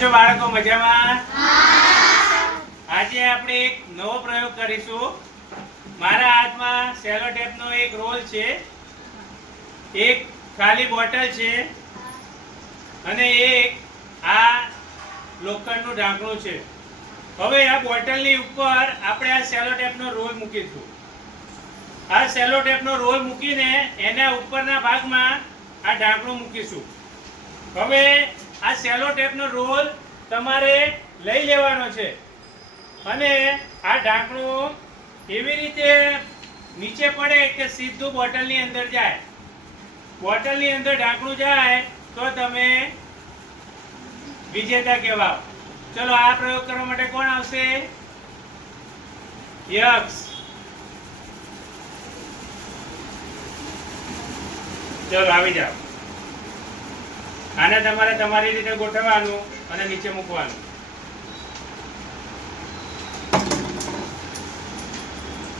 છો બાળકો? મજામાં? આજે આપણે એક નવો પ્રયોગ કરીશું. મારા હાથમાં સેલો ટેપનો એક રોલ છે, એક ખાલી બોટલ છે અને એક આ લોખંડનું ઢાંકણું છે. હવે આ બોટલની ઉપર આપણે આ સેલો ટેપનો રોલ મૂકીશું. આ સેલો ટેપનો રોલ મૂકીને એના ઉપરના ભાગમાં આ ઢાંકણું મૂકીશું. હવે આ સેલો ટેપનો રોલ તમારે લઈ લેવાનો છે અને આ ઢાંકણું એવી રીતે નીચે પડે કે સીધું બોટલની અંદર જાય. બોટલની અંદર ઢાંકણું જાય તો તમે વિજેતા કહેવાઓ. ચલો આ પ્રયોગ કરવા માટે કોણ આવશે? યક્ષ. ચલો આવી જાઓ. આને તમારે તમારી રીતે ગોઠવવાનું અને નીચે મૂકવાનું.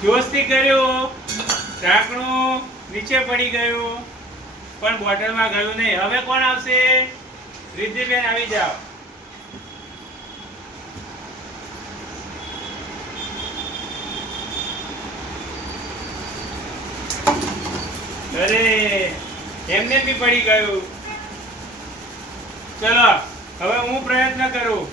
જોશથી કર્યું, ઢાંકણું નીચે પડી ગયું પણ બોટલમાં ગયું નહીં. હવે કોણ આવશે? રિદ્ધિબેન આવી જાઓ. અરે એમને બી પડી ગયું. ચલો હવે હું પ્રયત્ન કરું.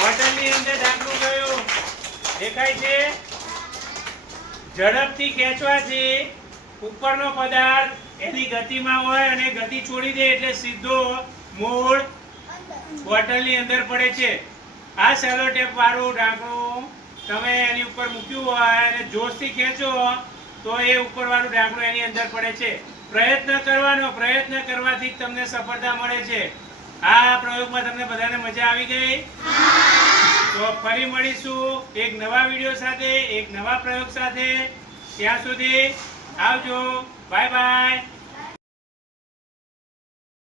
બોટલની અંદર ઢાંકણું ગયું, દેખાય છે? ઝડપથી ખેંચવાથી ઉપરનો પદાર્થ એની ગતિમાં હોય અને ગતિ છોડી દે એટલે સીધો મૂળ બોટલની અંદર પડે છે. આ સેલો ટેપ વાળું ઢાંકણું તમે એની ઉપર મૂક્યું હોય અને જોશથી ખેંચો તો એ ઉપર વાળું ઢાંકણું એની અંદર પડે છે. પ્રયત્ન કરવાનો, પ્રયત્ન કરવાથી તમને સફળતા મળે છે. આ પ્રયોગમાં તમને બધાને મજા આવી ગઈ? તો ફરી મળીશું એક નવા વિડીયો સાથે, એક નવા પ્રયોગ સાથે. ત્યાં સુધી આવજો. Bye bye.